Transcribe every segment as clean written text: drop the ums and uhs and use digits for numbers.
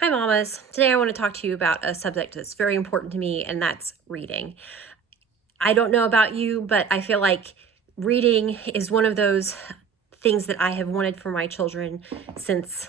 Hi, mamas. Today I want to talk to you about a subject that's very important to me, and that's reading. I don't know about you, but I feel like reading is one of those things that I have wanted for my children since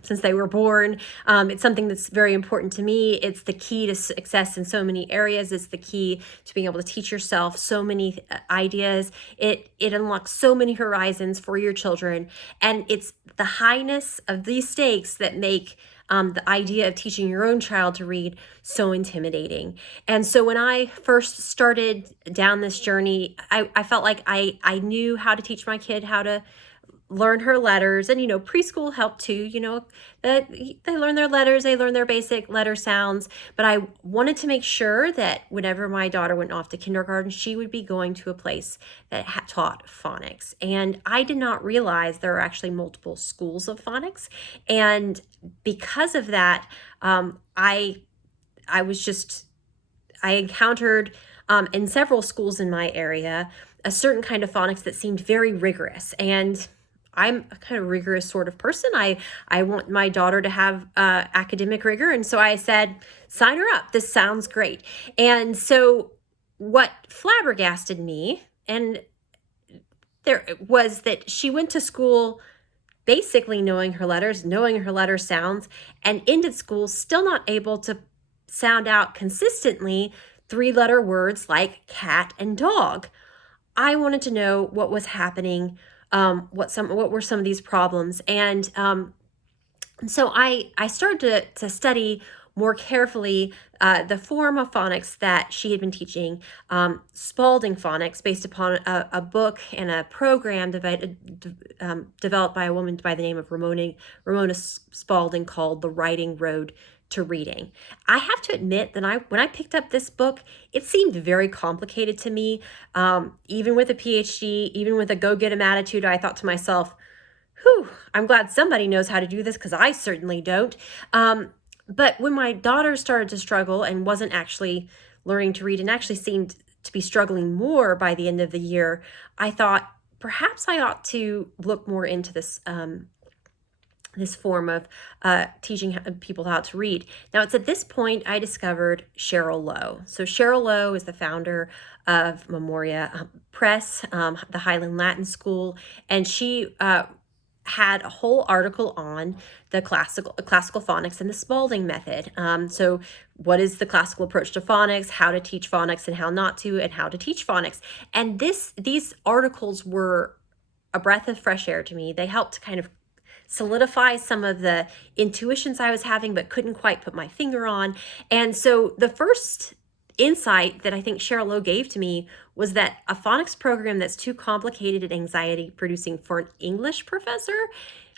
since they were born. It's something that's very important to me. It's the key to success in so many areas. It's the key to being able to teach yourself so many ideas. It unlocks so many horizons for your children, and it's the highness of these stakes that make the idea of teaching your own child to read so intimidating. And so when I first started down this journey, I felt like I knew how to teach my kid how to learn her letters. And preschool helped too. That they learn their letters, they learn their basic letter sounds. But I wanted to make sure that whenever my daughter went off to kindergarten, she would be going to a place that taught phonics. And I did not realize there are actually multiple schools of phonics. And because of that, I was just I encountered in several schools in my area a certain kind of phonics that seemed very rigorous. And I'm a kind of rigorous sort of person. I want my daughter to have academic rigor. And so I said, sign her up. This sounds great. And so what flabbergasted me and there was that she went to school basically knowing her letters, knowing her letter sounds, and ended school still not able to sound out consistently three-letter words like cat and dog. I wanted to know what was happening, what were some of these problems, and so I started to study more carefully the form of phonics that she had been teaching, Spalding phonics, based upon a book and a program developed by a woman by the name of Ramona Spalding called The Writing Road to Reading. I have to admit that when I picked up this book, it seemed very complicated to me. Even with a PhD, even with a go-get-'em attitude, I thought to myself, whew, I'm glad somebody knows how to do this because I certainly don't. But when my daughter started to struggle and wasn't actually learning to read and actually seemed to be struggling more by the end of the year, I thought perhaps I ought to look more into this form of teaching people how to read. Now, it's at this point I discovered Cheryl Lowe. So Cheryl Lowe is the founder of Memoria Press, the Highland Latin School, and she had a whole article on the classical phonics and the Spalding method. So what is the classical approach to phonics, how to teach phonics and how not to, and how to teach phonics. And these articles were a breath of fresh air to me. They helped to kind of solidify some of the intuitions I was having but couldn't quite put my finger on. And so the first insight that I think Cheryl Lowe gave to me was that a phonics program that's too complicated and anxiety producing for an English professor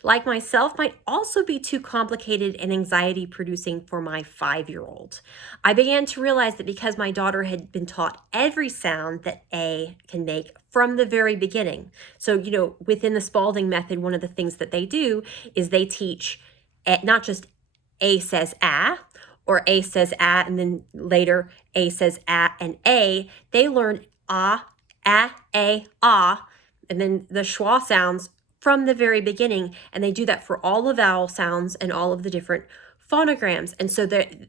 like myself might also be too complicated and anxiety producing for my 5-year-old. I began to realize that because my daughter had been taught every sound that A can make from the very beginning. So, within the Spalding method, one of the things that they do is they teach not just A says ah, or A says ah, and then later A says ah and A. They learn ah, ah, and then the schwa sounds from the very beginning, and they do that for all the vowel sounds and all of the different phonograms. And so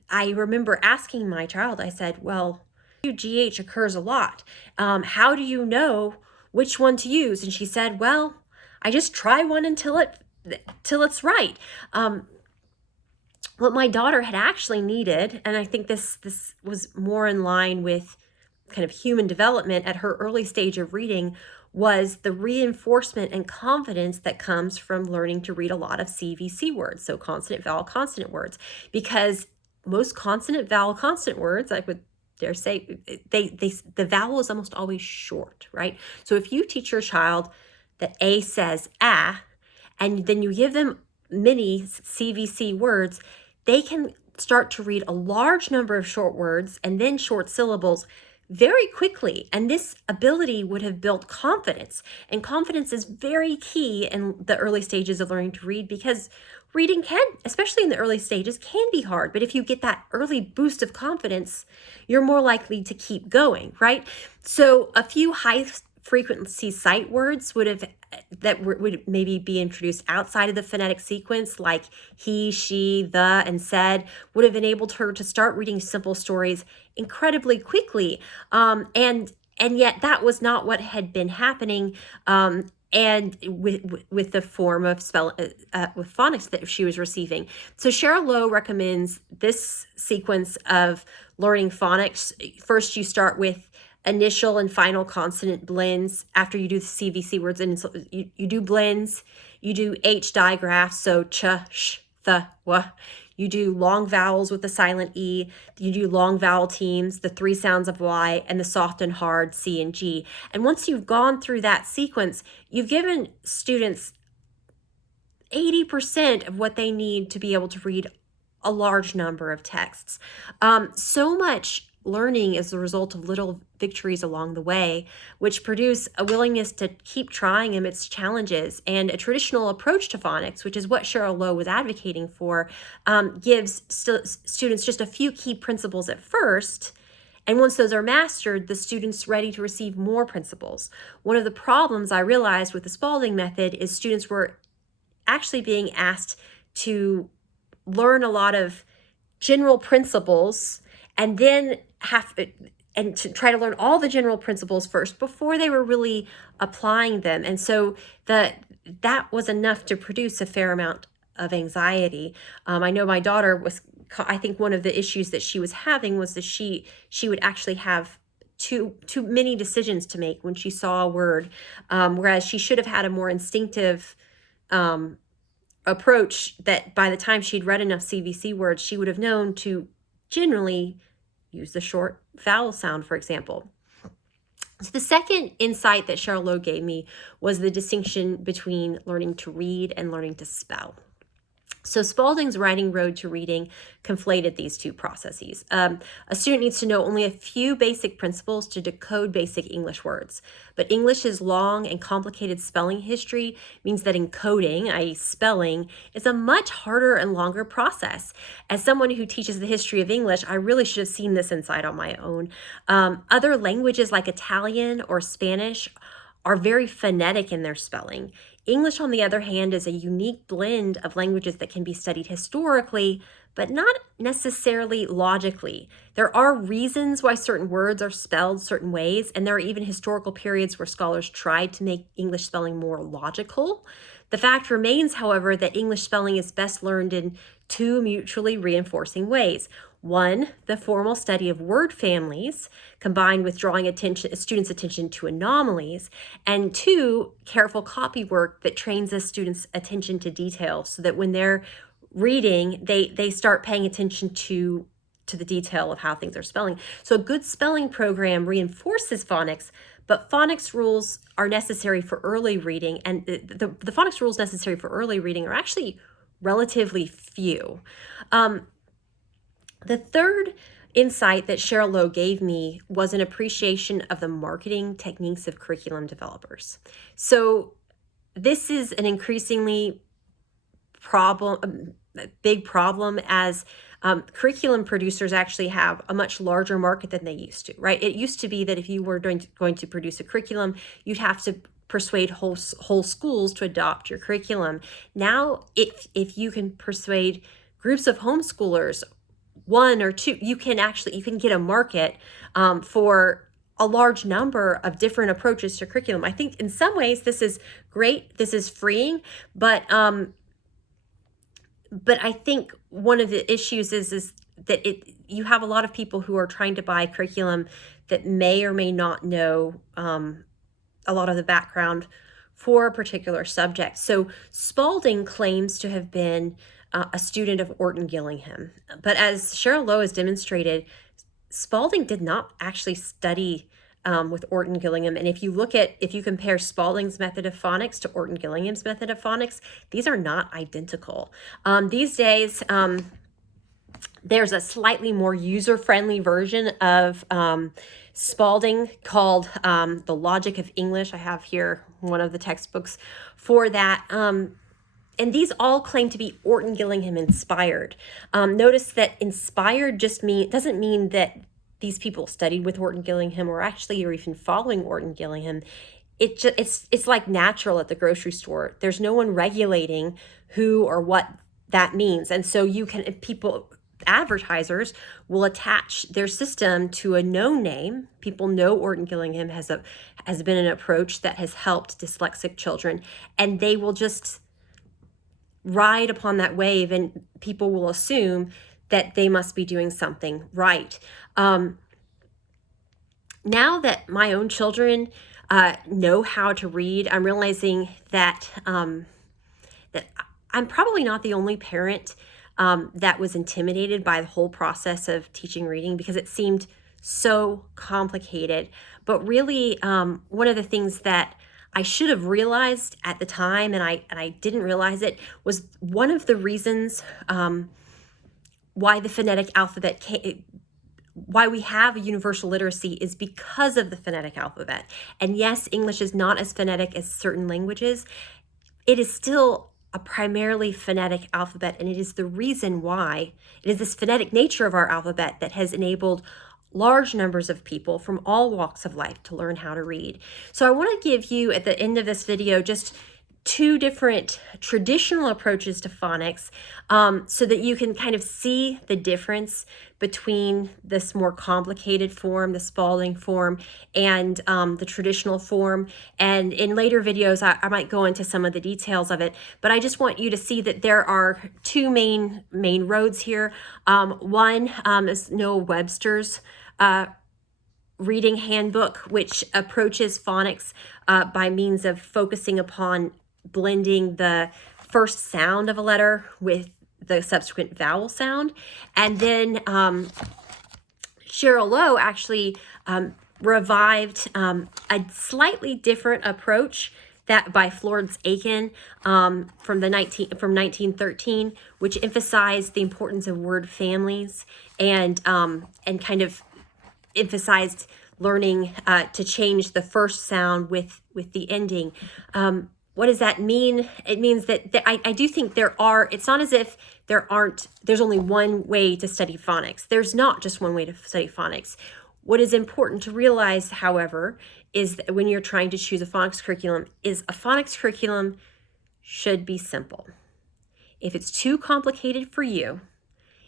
I remember asking my child, I said, well, GH occurs a lot. How do you know which one to use? And she said, well, I just try one until it's right. What my daughter had actually needed, and I think this was more in line with kind of human development at her early stage of reading, was the reinforcement and confidence that comes from learning to read a lot of CVC words, so consonant, vowel, consonant words, because most consonant, vowel, consonant words, I would dare say, the vowel is almost always short, right? So if you teach your child that A says ah, and then you give them many CVC words, they can start to read a large number of short words and then short syllables very quickly. And this ability would have built confidence. And confidence is very key in the early stages of learning to read, because reading can, especially in the early stages, can be hard. But if you get that early boost of confidence, you're more likely to keep going, right? So a few high frequency sight words would have would maybe be introduced outside of the phonetic sequence, like he, she, the, and said, would have enabled her to start reading simple stories incredibly quickly. And yet that was not what had been happening. And with the form of with phonics that she was receiving. So Cheryl Lowe recommends this sequence of learning phonics. First, you start with initial and final consonant blends after you do the CVC words, and you do blends, you do H digraphs, so ch, sh, th, w. You do long vowels with the silent E. You do long vowel teams, the 3 sounds of Y, and the soft and hard C and G. And once you've gone through that sequence, you've given students 80% of what they need to be able to read a large number of texts. So much learning is the result of little victories along the way, which produce a willingness to keep trying amidst challenges. And a traditional approach to phonics, which is what Cheryl Lowe was advocating for, gives students just a few key principles at first. And once those are mastered, the student's ready to receive more principles. One of the problems I realized with the Spalding method is students were actually being asked to learn a lot of general principles and then and to try to learn all the general principles first before they were really applying them. And so that was enough to produce a fair amount of anxiety. I know my daughter was, I think one of the issues that she was having was that she would actually have too many decisions to make when she saw a word, whereas she should have had a more instinctive approach that by the time she'd read enough CVC words, she would have known to generally use the short vowel sound, for example. So the second insight that Cheryl Lowe gave me was the distinction between learning to read and learning to spell. So Spalding's Writing Road to Reading conflated these two processes. A student needs to know only a few basic principles to decode basic English words. But English's long and complicated spelling history means that encoding, i.e. spelling, is a much harder and longer process. As someone who teaches the history of English, I really should have seen this insight on my own. Other languages like Italian or Spanish are very phonetic in their spelling. English, on the other hand, is a unique blend of languages that can be studied historically, but not necessarily logically. There are reasons why certain words are spelled certain ways, and there are even historical periods where scholars tried to make English spelling more logical. The fact remains, however, that English spelling is best learned in two mutually reinforcing ways. One, the formal study of word families, combined with drawing a student's attention to anomalies. And two, careful copy work that trains a student's attention to detail so that when they're reading, they start paying attention to the detail of how things are spelling. So a good spelling program reinforces phonics, but phonics rules are necessary for early reading, and the phonics rules necessary for early reading are actually relatively few. The third insight that Cheryl Lowe gave me was an appreciation of the marketing techniques of curriculum developers. So this is an increasingly big problem as curriculum producers actually have a much larger market than they used to, right? It used to be that if you were going to produce a curriculum, you'd have to persuade whole schools to adopt your curriculum. Now, if you can persuade groups of homeschoolers, one or two, you can get a market for a large number of different approaches to curriculum. I think in some ways this is great, this is freeing, but I think one of the issues is that you have a lot of people who are trying to buy curriculum that may or may not know a lot of the background for a particular subject. So Spalding claims to have been a student of Orton Gillingham. But as Cheryl Lowe has demonstrated, Spalding did not actually study with Orton Gillingham. And if you compare Spalding's method of phonics to Orton Gillingham's method of phonics, these are not identical. These days, there's a slightly more user-friendly version of Spalding called The Logic of English. I have here one of the textbooks for that. And these all claim to be Orton Gillingham inspired. Notice that inspired doesn't mean that these people studied with Orton Gillingham or even following Orton Gillingham. it's like natural at the grocery store. There's no one regulating who or what that means. And so advertisers will attach their system to a known name. People know Orton Gillingham has been an approach that has helped dyslexic children, and they will just ride upon that wave, and people will assume that they must be doing something right. Now that my own children know how to read, I'm realizing that that I'm probably not the only parent that was intimidated by the whole process of teaching reading, because it seemed so complicated. But really, one of the things that I should have realized at the time, and I didn't realize it, was one of the reasons why the phonetic alphabet why we have a universal literacy is because of the phonetic alphabet. And yes, English is not as phonetic as certain languages. It is still a primarily phonetic alphabet, and it is the reason why it is this phonetic nature of our alphabet that has enabled large numbers of people from all walks of life to learn how to read. So I want to give you at the end of this video just two different traditional approaches to phonics, so that you can kind of see the difference between this more complicated form, the Spalding form, and the traditional form. And in later videos, I might go into some of the details of it, but I just want you to see that there are two main roads here. One is Noah Webster's reading handbook, which approaches phonics by means of focusing upon blending the first sound of a letter with the subsequent vowel sound. And then Cheryl Lowe actually revived a slightly different approach that by Florence Aiken from 1913, which emphasized the importance of word families and kind of emphasized learning to change the first sound with the ending. What does that mean? It means that I do think it's not as if there's only one way to study phonics. There's not just one way to study phonics. What is important to realize, however, is that when you're trying to choose a phonics curriculum, is a phonics curriculum should be simple. If it's too complicated for you,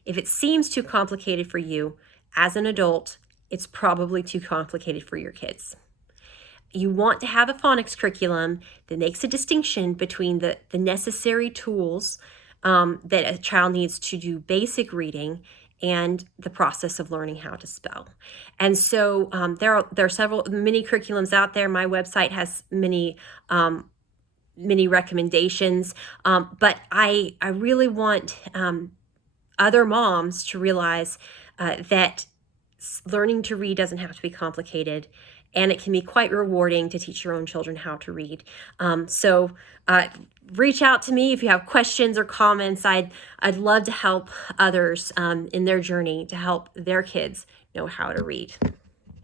if it seems too complicated for you as an adult, it's probably too complicated for your kids. You want to have a phonics curriculum that makes a distinction between the necessary tools that a child needs to do basic reading and the process of learning how to spell. And so there are many curriculums out there. My website has many recommendations, but I really want other moms to realize that learning to read doesn't have to be complicated, and it can be quite rewarding to teach your own children how to read. So reach out to me if you have questions or comments. I'd love to help others in their journey to help their kids know how to read.